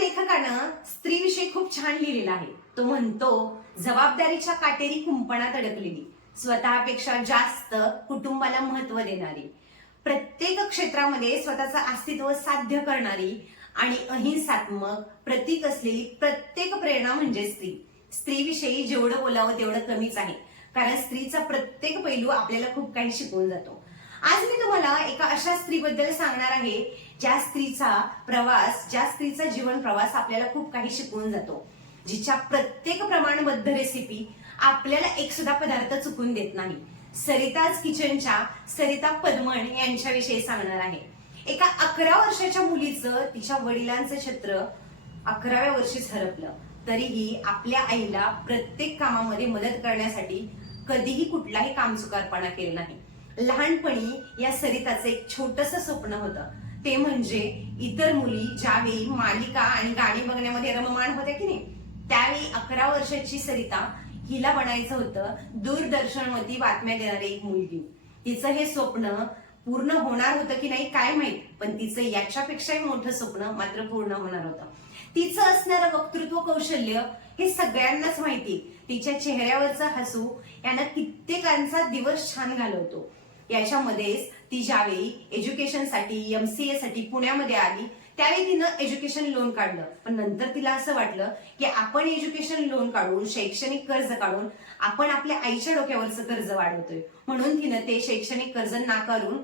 लेखकानं स्त्रीविषयी खूप छान लिहिलेला आहे. तो म्हणतो जबाबदारीच्या काटेरी कुंपणात अडकलेली स्वतःपेक्षा जास्त कुटुंबाला महत्त्व देणारी प्रत्येक क्षेत्रामध्ये स्वतःचं अस्तित्व साध्य करणारी आणि अहिंसात्मक प्रतीक असलेली प्रत्येक प्रेरणा म्हणजे स्त्री. स्त्रीविषयी जेवढं बोलावं तेवढं कमीच आहे. कारण स्त्रीचा प्रत्येक पैलू आपल्याला खूप काही शिकवून जातो. आज मी तुम्हाला एका अशा स्त्रीबद्दल सांगणार आहे ज्या स्त्रीचा प्रवास ज्या स्त्रीचा जीवन प्रवास आपल्याला खूप काही शिकवून जातो. जिच्या प्रत्येक प्रमाणबद्ध रेसिपी आपल्याला एक सुद्धा पदार्थ चुकून देत नाही. सरिताज किचनच्या सरिता पद्मन यांच्याविषयी सांगणार आहे. एका अकरा वर्षाच्या मुलीचं तिच्या वडिलांचं छत्र अकराव्या वर्षीच हरपलं. तरीही आपल्या आईला प्रत्येक कामामध्ये मदत करण्यासाठी कधीही कुठलाही कामचुकारपणा केला नाही. लहानपणी या सरिताचं एक छोटस स्वप्न होतं. ते म्हणजे इतर मुली ज्यावेळी मालिका आणि गाणी बघण्यामध्ये रममाण होत्या की नाही त्यावेळी अकरा वर्षाची सरिता हिला बनायचं होतं दूरदर्शनवरती बातम्या देणारी एक मुलगी. तिचं हे स्वप्न पूर्ण होणार होतं की नाही काय माहीत पण तिचं याच्यापेक्षाही मोठं स्वप्न मात्र पूर्ण होणार होतं. तिचं असणारं वक्तृत्व कौशल्य हे सगळ्यांनाच माहिती. तिच्या चेहऱ्यावरचं हसू यानं कित्येकांचा दिवस छान घालवतो. याच्यामध्येच ती ज्यावेळी एज्युकेशनसाठी एमसीए साठी पुण्यामध्ये आली त्यावेळी तिनं एज्युकेशन लोन काढलं. पण नंतर तिला असं वाटलं की आपण एज्युकेशन लोन काढून शैक्षणिक कर्ज काढून आपण आपल्या आईच्या डोक्यावरचं कर्ज वाढवतोय. म्हणून तिनं ते शैक्षणिक कर्ज नाकारून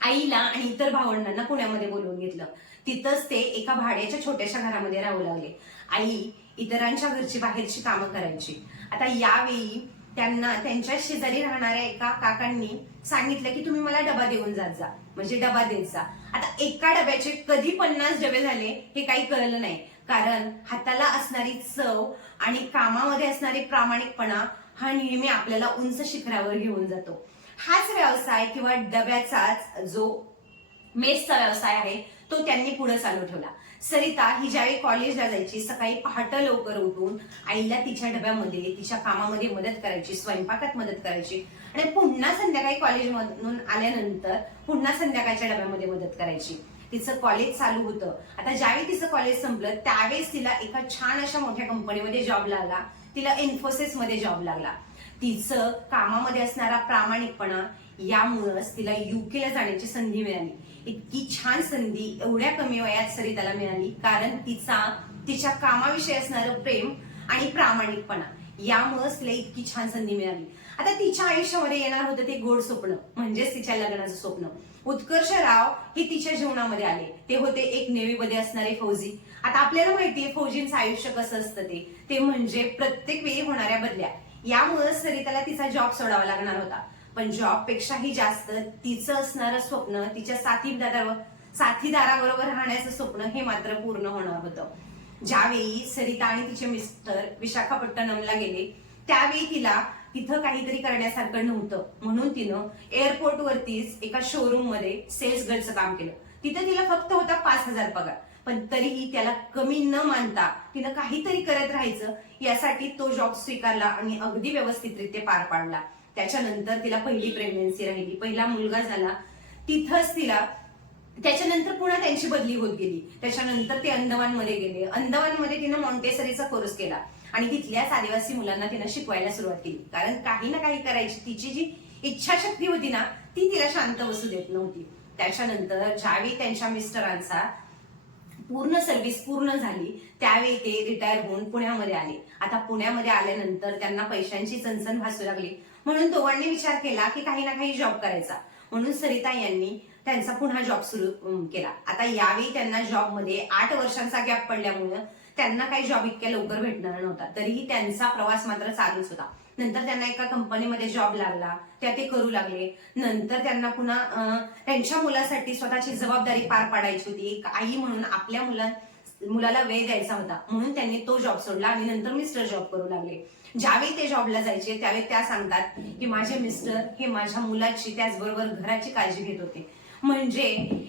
आईला आणि इतर भावंडांना पुण्यामध्ये बोलवून घेतलं. तिथंच ते एका भाड्याच्या छोट्याशा घरामध्ये राहू लागले. आई इतरांच्या घरची बाहेरची कामं करायची. आता यावेळी त्यांना त्यांच्या शेजारी राहणाऱ्या एका काकांनी सांगितलं की तुम्ही मला डबा देऊन जात जा. म्हणजे डबा देत जा. आता एका डब्याचे कधी पन्नास डबे झाले हे काही कळलं नाही. कारण हाताला असणारी चव आणि कामामध्ये असणारे प्रामाणिकपणा हा नेहमी आपल्याला उंच शिखरावर घेऊन जातो. हाच व्यवसाय किंवा डब्याचाच जो मेसचा व्यवसाय आहे तो त्यांनी पुढे चालू ठेवला. सरिता ही ज्यावेळी कॉलेजला जायची सकाळी पहाटे लवकर उठून आईला तिच्या डब्यामध्ये तिच्या कामामध्ये मदत करायची स्वयंपाकात मदत करायची आणि पुन्हा संध्याकाळी कॉलेजमधून आल्यानंतर पुन्हा संध्याकाळच्या डब्यामध्ये मदत करायची. तिचं कॉलेज चालू होतं. आता ज्यावेळी तिचं कॉलेज संपलं त्यावेळेस तिला एका छान अशा मोठ्या कंपनीमध्ये जॉब लागला. तिला इन्फोसिसमध्ये जॉब लागला. तिचं कामामध्ये असणारा प्रामाणिकपणा यामुळंच तिला युकेला जाण्याची संधी मिळाली. इतकी छान संधी एवढ्या कमी वयात सरिताला मिळाली. कारण तिचा तिच्या कामाविषयी असणारं प्रेम आणि प्रामाणिकपणा यामुळेच तिला इतकी छान संधी मिळाली. आता तिच्या आयुष्यामध्ये येणार होतं ते गोड स्वप्न म्हणजेच तिच्या लग्नाचं स्वप्न. उत्कर्षराव हे तिच्या जीवनामध्ये आले. ते होते एक नेव्हीमध्ये असणारे फौजी. आता आपल्याला माहितीये फौजींचं आयुष्य कसं असतं ते. ते म्हणजे प्रत्येक वेळी होणाऱ्या बदल्या. यामुळे सरिताला तिचा जॉब सोडावा लागणार होता. पण जॉबपेक्षाही जास्त तिचं असणारं स्वप्न तिच्या साथीदारावर साथीदाराबरोबर राहण्याचं स्वप्न हे मात्र पूर्ण होणार होतं. ज्यावेळी सरिता आणि तिचे मिस्टर विशाखापट्टणमला गेले त्यावेळी तिला तिथं काहीतरी करण्यासारखं नव्हतं. म्हणून तिनं एअरपोर्ट वरतीच एका शोरूममध्ये सेल्स गर्लचं काम केलं. तिथं तिला फक्त होता पाच हजार पगार. पण तरीही त्याला कमी न मानता तिनं काहीतरी करत राहायचं यासाठी तो जॉब स्वीकारला आणि अगदी व्यवस्थितरित्या पार पाडला. त्याच्यानंतर तिला पहिली प्रेग्नन्सी राहिली. पहिला मुलगा झाला. तिथंच तिला त्याच्यानंतर पुन्हा त्यांची बदली होत गेली. त्याच्यानंतर ते अंदमानमध्ये गेले. अंदमानमध्ये तिनं मॉन्टेसरीचा कोर्स केला. आणि तिथल्याच आदिवासी मुलांना तिनं शिकवायला सुरुवात केली. कारण काही ना काही करायची. तिची जी इच्छाशक्ती होती ना ती तिला शांत बसू देत नव्हती. त्याच्यानंतर ज्यावेळी त्यांच्या मिस्टरांचा पूर्ण सर्व्हिस पूर्ण झाली त्यावेळी ते रिटायर होऊन पुण्यामध्ये आले. आता पुण्यामध्ये आल्यानंतर त्यांना पैशांची चणचण भासू लागली. म्हणून दोघांनी विचार केला की काही ना काही जॉब करायचा. म्हणून सरिता यांनी त्यांचा पुन्हा जॉब सुरू केला. आता यावेळी त्यांना जॉबमध्ये आठ वर्षांचा गॅप पडल्यामुळं त्यांना काही जॉब इतक्या लवकर भेटणार नव्हता. तरीही त्यांचा प्रवास मात्र चालूच होता. नंतर त्यांना एका कंपनीमध्ये जॉब लागला. त्या ते करू लागले. नंतर त्यांना पुन्हा त्यांच्या मुलासाठी स्वतःची जबाबदारी पार पाडायची होती. एक आई म्हणून आपल्या मुला मुलाला वेळ द्यायचा होता. म्हणून त्यांनी तो जॉब सोडला आणि नंतर मिस्टर जॉब करू लागले. ज्यावेळी ते जॉबला जायचे त्यावेळी त्या सांगतात की माझे मिस्टर हे माझ्या मुलाची त्याचबरोबर घराची काळजी घेत होते. म्हणजे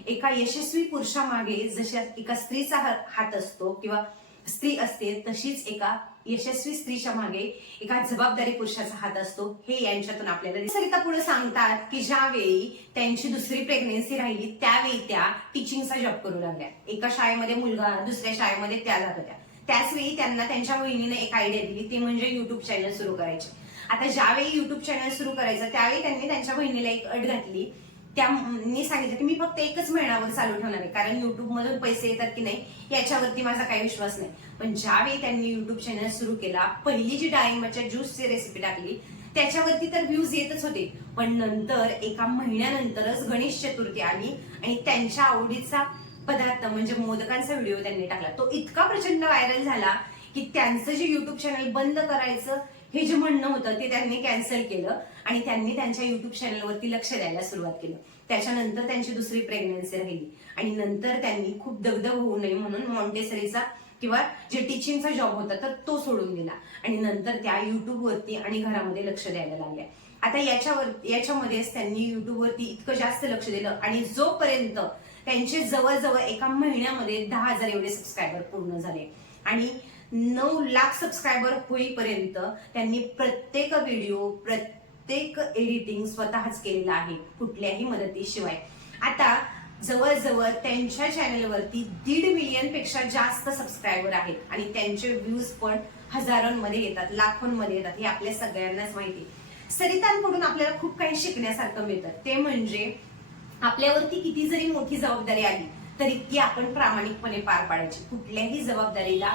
एका यशस्वी पुरुषामागे जशा एका स्त्रीचा हात असतो किंवा स्त्री असते तशीच एका यशस्वी स्त्रीच्या मागे एका जबाबदारी पुरुषाचा हात असतो. हे यांच्यातून आपल्याला सरिता पुढे सांगतात की ज्यावेळी त्यांची दुसरी प्रेग्नेन्सी राहिली त्यावेळी त्या टीचिंगचा जॉब करू लागल्या. एका शाळेमध्ये मुलगा दुसऱ्या शाळेमध्ये त्या जात होत्या. त्याच वेळी त्यांना त्यांच्या बहिणीने एक आयडिया दिली. ते म्हणजे युट्यूब चॅनल सुरू करायचे. आता ज्यावेळी युट्यूब चॅनल सुरू करायचं त्यावेळी त्यांनी त्यांच्या बहिणीला एक अट घातली. त्यांनी सांगितलं की मी फक्त एकच महिनावर चालू ठेवणार आहे कारण युट्यूब मधून पैसे येतात की नाही याच्यावरती माझा काही विश्वास नाही. पण ज्यावेळी त्यांनी युट्यूब चॅनल सुरू केला पहिली जी डाळिंबाच्या ज्यूसची रेसिपी टाकली त्याच्यावरती तर व्ह्यूज येतच होते. पण नंतर एका महिन्यानंतरच गणेश चतुर्थी आली आणि त्यांच्या आवडीचा पदार्थ म्हणजे मोदकांचा व्हिडिओ त्यांनी टाकला. तो इतका प्रचंड व्हायरल झाला की त्यांचं जे युट्यूब चॅनल बंद करायचं हे जे म्हणणं होतं ते त्यांनी कॅन्सल केलं आणि त्यांनी त्यांच्या युट्यूब चॅनलवरती लक्ष द्यायला सुरुवात केलं. त्याच्यानंतर त्यांची दुसरी प्रेग्नन्सी राहिली. आणि नंतर त्यांनी खूप दगदग होऊ नये म्हणून मॉन्टेसरीचा किंवा जे टीचिंगचा जॉब होता तर तो सोडून दिला. आणि नंतर त्या युट्यूबवरती आणि घरामध्ये लक्ष द्यायला लागल्या. आता याच्यावर याच्यामध्येच त्यांनी युट्यूबवरती इतकं जास्त लक्ष दिलं आणि जोपर्यंत त्यांचे जवळजवळ एका महिन्यामध्ये दहा हजार एवढे सबस्क्रायबर पूर्ण झाले. आणि नऊ लाख सबस्क्रायबर होईपर्यंत त्यांनी प्रत्येक व्हिडिओ प्रत्येक एडिटिंग स्वतःच केलेलं आहे कुठल्याही मदतीशिवाय. आता जवळजवळ त्यांच्या चॅनलवरती दीड मिलियनपेक्षा जास्त सबस्क्रायबर आहेत. आणि त्यांचे व्ह्यूज पण हजारोंमध्ये येतात लाखोंमध्ये येतात हे आपल्या सगळ्यांनाच माहिती सरितांकडून आपल्याला खूप काही शिकण्यासारखं मिळतं. ते म्हणजे आपल्यावरती किती जरी मोठी जबाबदारी आली तरी ती आपण प्रामाणिकपणे पार पाडायची. कुठल्याही जबाबदारीला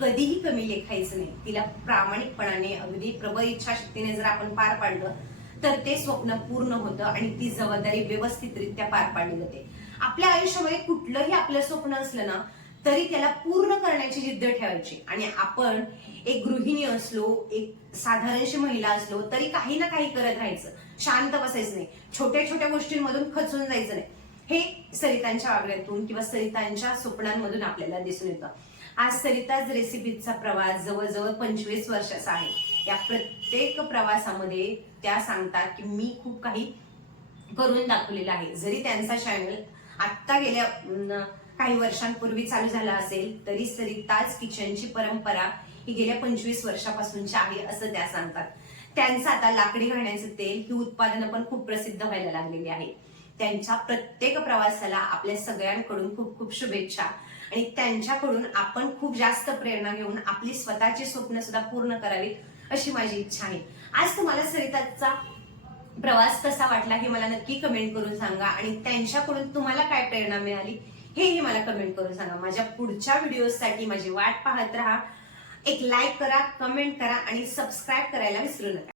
कधीही कमी लेखायचं नाही. तिला प्रामाणिकपणाने अगदी प्रबळ इच्छाशक्तीने जर आपण पार पाडलं तर ते स्वप्न पूर्ण होतं आणि ती जबाबदारी व्यवस्थितरित्या पार पाडली जाते. आपल्या आयुष्यामध्ये कुठलंही आपलं स्वप्न असलं ना तरी त्याला पूर्ण करण्याची जिद्द ठेवायची. आणि आपण एक गृहिणी असलो एक साधारणशी महिला असलो तरी काही ना काही करत राहायचं. शांत बसायचं नाही. छोट्या छोट्या गोष्टींमधून खचून जायचं नाही. हे सरितांच्या वागण्यातून किंवा सरितांच्या स्वप्नांमधून आपल्याला दिसून येतं. आज सरिताज रेसिपीचा प्रवास जवळजवळ पंचवीस वर्षाचा आहे. या प्रत्येक प्रवासामध्ये त्या सांगतात की मी खूप काही करून दाखवलेलं आहे. जरी त्यांचा चॅनल आत्ता गेल्या काही वर्षांपूर्वी चालू झाला असेल तरी सरिताज किचनची परंपरा ही गेल्या पंचवीस वर्षापासूनची आहे असं त्या सांगतात. त्यांचं आता लाकडी घाण्याचं तेल ही उत्पादनं पण खूप प्रसिद्ध व्हायला लागलेली आहे. त्यांच्या प्रत्येक प्रवासाला आपल्या सगळ्यांकडून खूप खूप शुभेच्छा. आणि त्यांच्याकडून आपण खूप जास्त प्रेरणा घेऊन आपली स्वतःची स्वप्न सुद्धा पूर्ण करावीत अशी माझी इच्छा आहे. आज तुम्हाला सरिताचा प्रवास कसा वाटला हे मला नक्की कमेंट करून सांगा आणि त्यांच्याकडून तुम्हाला काय प्रेरणा मिळाली हेही मला कमेंट करून सांगा. माझ्या पुढच्या व्हिडिओसाठी माझी वाट पाहत राहा. एक लाईक करा कमेंट करा आणि सबस्क्राईब करायला विसरू नका.